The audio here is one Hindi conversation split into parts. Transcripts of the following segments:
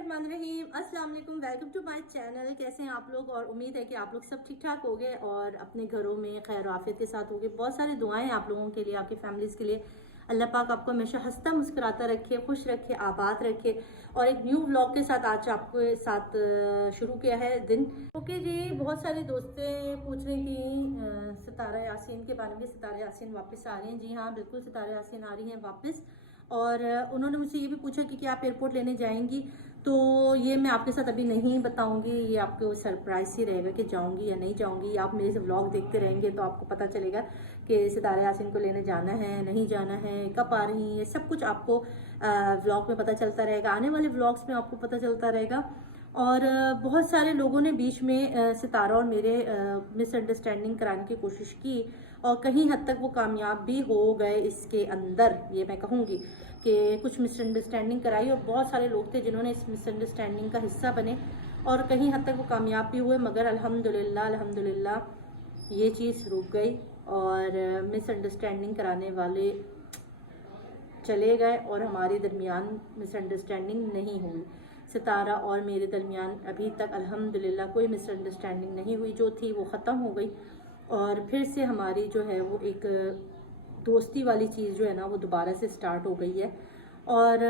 बिस्मिल्लाहिर्रहमानिर्रहीम। अस्सलाम वालेकुम, वेलकम टू माय चैनल। कैसे हैं आप लोग? और उम्मीद है कि आप लोग सब ठीक ठाक होंगे और अपने घरों में खैर आफियत के साथ होंगे। बहुत सारी दुआएं हैं आप लोगों के लिए, आपकी फैमिलीज़ के लिए। अल्लाह पाक आपको हमेशा हंसता मुस्कुराता रखे, खुश रखे, आबाद रखे। और एक न्यू व्लॉग के साथ आज आपके साथ शुरू किया है दिन। ओके जी, बहुत सारी दोस्तें पूछ रही थी सितारा यासीन के बारे में। सितारा यासीन वापस आ रही हैं? जी हाँ, बिल्कुल सितारा यासीन आ रही हैं वापस। और उन्होंने मुझसे ये भी पूछा कि क्या आप एयरपोर्ट लेने जाएंगी। तो ये मैं आपके साथ अभी नहीं बताऊंगी, ये आपको सरप्राइज ही रहेगा कि जाऊंगी या नहीं जाऊंगी। आप मेरे से व्लॉग देखते रहेंगे तो आपको पता चलेगा कि सितारा यासीन को लेने जाना है नहीं जाना है, कब आ रही है, सब कुछ आपको व्लॉग में पता चलता रहेगा। आने वाले व्लॉग्स में आपको पता चलता रहेगा। और बहुत सारे लोगों ने बीच में सितारा और मेरे मिसअंडरस्टैंडिंग कराने की कोशिश की और कहीं हद तक वो कामयाब भी हो गए। इसके अंदर ये मैं कहूँगी कि कुछ मिसअंडरस्टैंडिंग कराई और बहुत सारे लोग थे जिन्होंने इस मिसअंडरस्टैंडिंग का हिस्सा बने और कहीं हद तक वो कामयाब भी हुए। मगर अल्हम्दुलिल्लाह ये चीज़ रुक गई और मिसअंडरस्टैंडिंग कराने वाले चले गए और हमारे दरमियान मिसअंडरस्टैंडिंग नहीं हुई। सितारा और मेरे दरमियान अभी तक अल्हम्दुलिल्लाह कोई मिसअंडरस्टैंडिंग नहीं हुई। जो थी वो ख़त्म हो गई और फिर से हमारी जो है वो एक दोस्ती वाली चीज़ जो है ना वो दोबारा से स्टार्ट हो गई है। और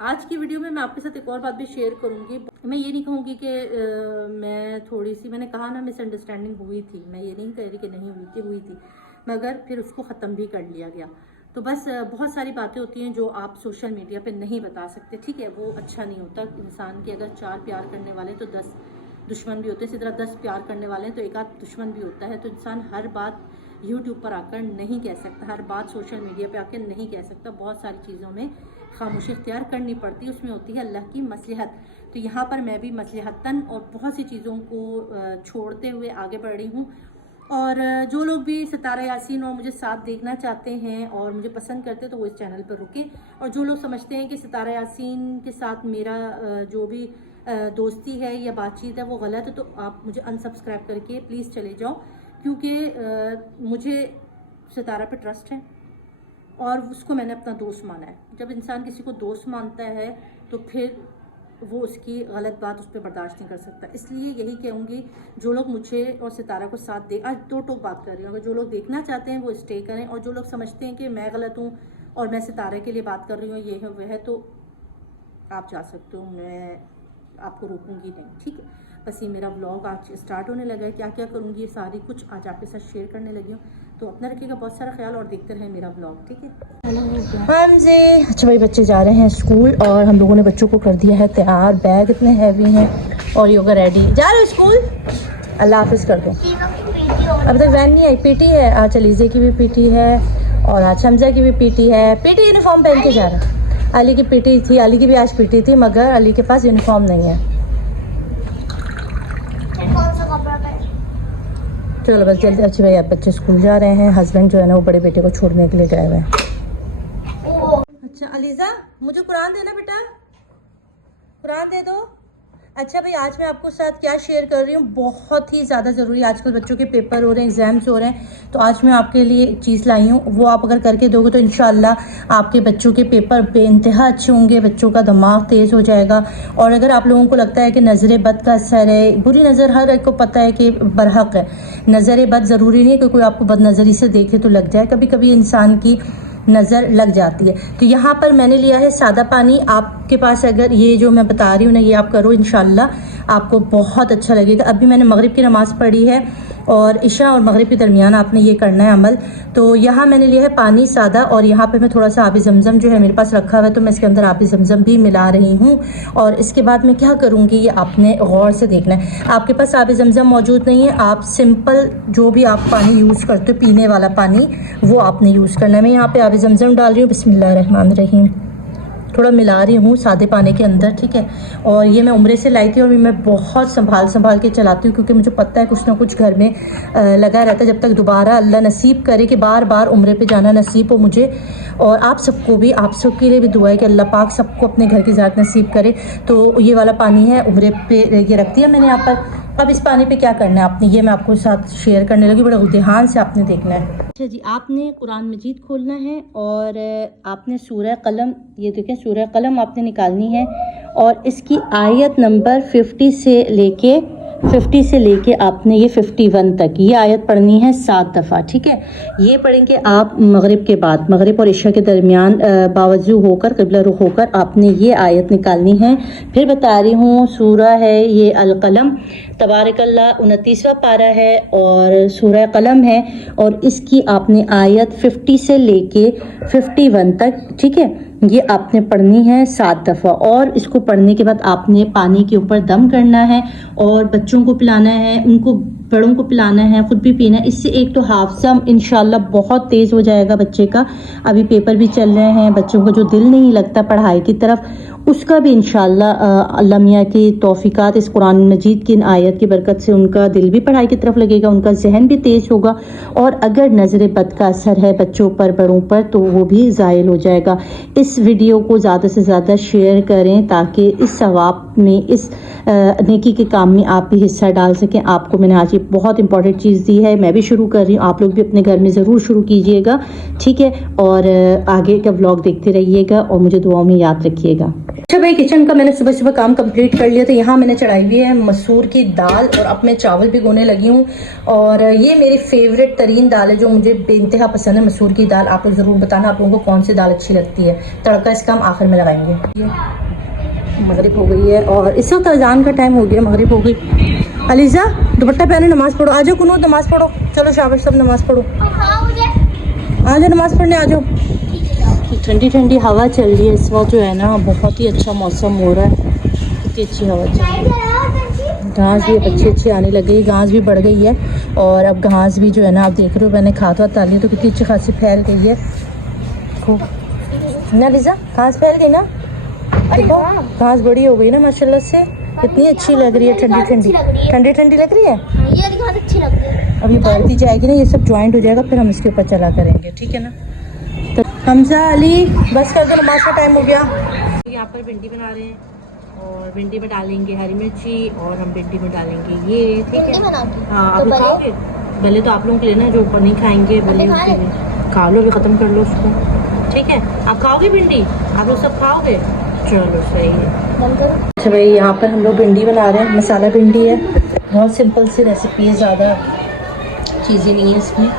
आज की वीडियो में मैं आपके साथ एक और बात भी शेयर करूंगी। मैं ये नहीं कहूँगी कि मैंने कहा ना मिसअंडरस्टैंडिंग हुई थी, मैं ये नहीं कह रही कि नहीं हुई थी, मगर फिर उसको ख़त्म भी कर लिया गया। तो बस बहुत सारी बातें होती हैं जो आप सोशल मीडिया पे नहीं बता सकते, ठीक है? वो अच्छा नहीं होता इंसान के। अगर 4 प्यार करने वाले तो 10 दुश्मन भी होते हैं, इसी तरह 10 प्यार करने वाले हैं तो एक आध दुश्मन भी होता है। तो इंसान हर बात यूट्यूब पर आकर नहीं कह सकता, हर बात सोशल मीडिया पे आकर नहीं कह सकता। बहुत सारी चीज़ों में खामोशी इख्तियार करनी पड़ती है, उसमें होती है अल्लाह की मसलहत। तो यहाँ पर मैं भी मसलहतन और बहुत सी चीज़ों को छोड़ते हुए आगे बढ़ रही हूँ। और जो लोग भी सितारा यासीन और मुझे साथ देखना चाहते हैं और मुझे पसंद करते हैं तो वो इस चैनल पर रुके। और जो लोग समझते हैं कि सितारा यासीन के साथ मेरा जो भी दोस्ती है या बातचीत है वो गलत है तो आप मुझे अनसब्सक्राइब करके प्लीज़ चले जाओ, क्योंकि मुझे सितारा पे ट्रस्ट है और उसको मैंने अपना दोस्त माना है। जब इंसान किसी को दोस्त मानता है तो फिर वो उसकी गलत बात उस पर बर्दाश्त नहीं कर सकता। इसलिए यही कहूँगी, जो लोग मुझे और सितारा को साथ दे, आज दो टोक बात कर रही हूँ, अगर जो लोग देखना चाहते हैं वो स्टे करें और जो लोग समझते हैं कि मैं गलत हूँ और मैं सितारे के लिए बात कर रही हूँ, ये है वह है, तो आप जा सकते हो, मैं आपको रोकूंगी नहीं, ठीक है? बस ये मेरा व्लॉग आज स्टार्ट होने लगा है। क्या क्या करूँगी ये सारी कुछ आज आपके साथ शेयर करने लगी हूँ। तो अपना रखिएगा बहुत सारा ख्याल और देखते रहें मेरा व्लॉग, ठीक है? हम जी अच्छा भाई, बच्चे जा रहे हैं स्कूल और हम लोगों ने बच्चों को कर दिया है तैयार। बैग इतने हैवी हैं और योगा रेडी। जा रहे हो स्कूल? अल्लाह हाफिज़ कर दो। अब तक वैन नहीं आई। पीटी है आज, अलीज़े की भी पीटी है और आज हमजा की भी पीटी है। पीटी यूनिफॉर्म पहन के जा रहा है। अली की पीटी थी, अली की भी आज पीटी थी, मगर अली के पास यूनिफॉर्म नहीं है। चलो बस जल्दी। अच्छे भाई, आप बच्चे स्कूल जा रहे हैं। हस्बैंड जो है ना वो बड़े बेटे को छोड़ने के लिए गए हुए हैं। अच्छा अलीज़ा, मुझे कुरान देना बेटा, कुरान दे दो। अच्छा भाई, आज मैं आपको साथ क्या शेयर कर रही हूँ, बहुत ही ज़्यादा ज़रूरी। आजकल बच्चों के पेपर हो रहे हैं, एग्ज़ाम्स हो रहे हैं, तो आज मैं आपके लिए एक चीज़ लाई हूँ। वो आप अगर करके दोगे तो इंशाल्लाह आपके बच्चों के पेपर बेइंतहा अच्छे होंगे, बच्चों का दिमाग तेज़ हो जाएगा। और अगर आप लोगों को लगता है कि नज़र बद का असर है, बुरी नज़र हर एक को पता है कि बरहक है, नज़र बद ज़रूरी नहीं है कि कोई आपको बद नज़री से देखे तो लग जाए, कभी कभी इंसान की नज़र लग जाती है। तो यहाँ पर मैंने लिया है सादा पानी। आपके पास अगर ये जो मैं बता रही हूँ ना, ये आप करो, इंशाल्लाह आपको बहुत अच्छा लगेगा। अभी मैंने मगरिब की नमाज़ पढ़ी है और इशा और मगरिब के दरमियान आपने ये करना है अमल। तो यहाँ मैंने लिया है पानी सादा और यहाँ पर मैं थोड़ा सा आबी ज़मज़म जो है मेरे पास रखा हुआ है, तो मैं इसके अंदर आबी ज़मज़म भी मिला रही हूँ। और इसके बाद मैं क्या करूँगी ये आपने गौर से देखना है। आपके पास आबी ज़मज़म मौजूद नहीं है, आप सिंपल जो भी आप पानी यूज़ करते हो, पीने वाला पानी, वो आपने यूज़ करना है। मैं यहाँ पे आबी ज़मज़म डाल रही हूँ, बिस्मिल्लाहिर्रहमानिर्रहीम, थोड़ा मिला रही हूँ सादे पानी के अंदर, ठीक है? और ये मैं उम्रे से लाई थी और मैं बहुत संभाल के चलाती हूँ, क्योंकि मुझे पता है कुछ ना कुछ घर में लगा रहता है। जब तक दोबारा अल्लाह नसीब करे कि बार बार उम्रे पे जाना नसीब हो मुझे और आप सबको भी, आप सबके लिए भी दुआ है कि अल्लाह पाक सबको अपने घर की ज़ात नसीब करे। तो ये वाला पानी है, उम्रे पे ये रख दिया मैंने यहाँ पर। अब इस पानी पे क्या करना है आपने, ये मैं आपको साथ शेयर करने लगी, बड़े ध्यान से आपने देखना है। अच्छा जी, आपने कुरान मजीद खोलना है और आपने सूरह कलम, ये देखें सूरह कलम आपने निकालनी है और इसकी आयत नंबर 50 से लेके आपने ये 51 तक ये आयत पढ़नी है 7 दफ़ा, ठीक है। ये पढ़ेंगे आप मगरिब के बाद, मगरिब और इशा के दरमियान बावजू होकर क़िबला रुख होकर आपने ये आयत निकालनी है। फिर बता रही हूँ, सूरा है ये अल-क़लम, तबारकल्लाह 29वां पारा है और सूरह कलम है, और इसकी आपने आयत 50 से लेके 51 तक, ठीक है, ये आपने पढ़नी है 7 दफ़ा। और इसको पढ़ने के बाद आपने पानी के ऊपर दम करना है और बच्चों को पिलाना है, उनको बड़ों को पिलाना है, ख़ुद भी पीना है। इससे एक तो हाफ़ज़ा इंशाल्लाह बहुत तेज़ हो जाएगा बच्चे का। अभी पेपर भी चल रहे हैं, बच्चों को जो दिल नहीं लगता पढ़ाई की तरफ, उसका भी इंशाल्लाह अल्लाह मियाँ की तौफ़ीक़ात इस कुरान मजीद की इन आयत की बरकत से उनका दिल भी पढ़ाई की तरफ लगेगा, उनका जहन भी तेज़ होगा। और अगर नज़र बद का असर है बच्चों पर, बड़ों पर, तो वो भी ज़ायल हो जाएगा। इस वीडियो को ज़्यादा से ज़्यादा शेयर करें ताकि इस सवाब में, इस नेकी के काम में आप भी हिस्सा डाल सकें। आपको मैंने आज ये बहुत इंपॉर्टेंट चीज़ दी है, मैं भी शुरू कर रही हूँ, आप लोग भी अपने घर में ज़रूर शुरू कीजिएगा, ठीक है। और आगे का व्लॉग देखते रहिएगा और मुझे दुआओं में याद रखिएगा। अच्छा भाई, किचन का मैंने सुबह सुबह काम कंप्लीट कर लिया। तो यहाँ मैंने चढ़ाई हुई है मसूर की दाल और अब मैं चावल भिगोने लगी हूँ। और ये मेरी फेवरेट तरीन दाल है जो मुझे बेइंतहा पसंद है, मसूर की दाल। आप लोग ज़रूर बताना आप लोगों को कौन सी दाल अच्छी लगती है। तड़का इसका हम आखिर में लगाएंगे। मगरिब हो गई है और इस वक्त अजान का टाइम हो गया, मगरिब हो गई। अलीजा दुपट्टा पहने, नमाज़ पढ़ो। आ जाओ कुनूत, नमाज़ पढ़ो। चलो शाबाश, सब नमाज़ पढ़ो। आ जाओ नमाज़ पढ़ने, आ जाओ। ठंडी ठंडी हवा चल रही है इस वक्त, जो है ना बहुत ही अच्छा मौसम हो रहा है, कितनी अच्छी हवा चल रही है। घास भी अच्छी अच्छी आने लग गई, घास भी बढ़ गई है। और अब घास भी जो है ना आप देख रहे हो, मैंने खाद वाद डाली तो कितनी अच्छी खासी फैल गई है। देखो ना लीजा, घास फैल गई ना, देखो घास बड़ी हो गई ना माशाल्लाह से, कितनी अच्छी लग रही है। ठंडी ठंडी ठंडी ठंडी लग रही है, ये घास अच्छी लग रही है। अभी बढ़ती जाएगी ना, ये सब ज्वाइंट हो जाएगा, फिर हम इसके ऊपर चला करेंगे, ठीक है ना। तो हमजा अली बस कर दो, नमाज का टाइम हो गया। यहाँ पर भिंडी बना रहे हैं और भिंडी में डालेंगे हरी मिर्ची और हम भिंडी में डालेंगे ये, ठीक है। हाँ आप लोग खाओगे? भले तो आप लोगों के लिए ना, जो ऊपर नहीं खाएंगे भले उसके लिए खा लो, भी ख़त्म कर लो उसको, ठीक है। आप खाओगे भिंडी? आप लोग सब खाओगे? चलो सही है। अच्छा भाई, यहाँ पर हम लोग भिंडी बना रहे हैं, मसाला भिंडी है, बहुत सिंपल सी रेसिपी है, ज़्यादा चीज़ें नहीं है इसमें।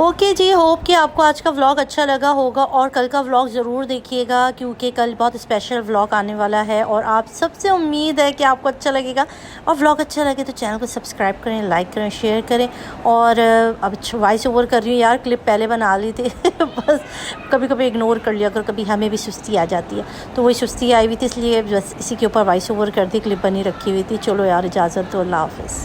ओके जी, होप कि आपको आज का व्लॉग अच्छा लगा होगा और कल का व्लॉग ज़रूर देखिएगा क्योंकि कल बहुत स्पेशल व्लॉग आने वाला है और आप सबसे उम्मीद है कि आपको अच्छा लगेगा। और व्लॉग अच्छा लगे तो चैनल को सब्सक्राइब करें, लाइक करें, शेयर करें। और अब वॉइस ओवर कर रही हूँ यार, क्लिप पहले बना ली थी बस कभी कभी इग्नोर कर लिया कर, कभी हमें भी सुस्ती आ जाती है, तो वही सुस्ती आई हुई थी, इसलिए बस इसी के ऊपर वॉइस ओवर कर दी, क्लिप बनी रखी हुई थी। चलो यार इजाज़त दो, अल्लाह हाफ़िज़।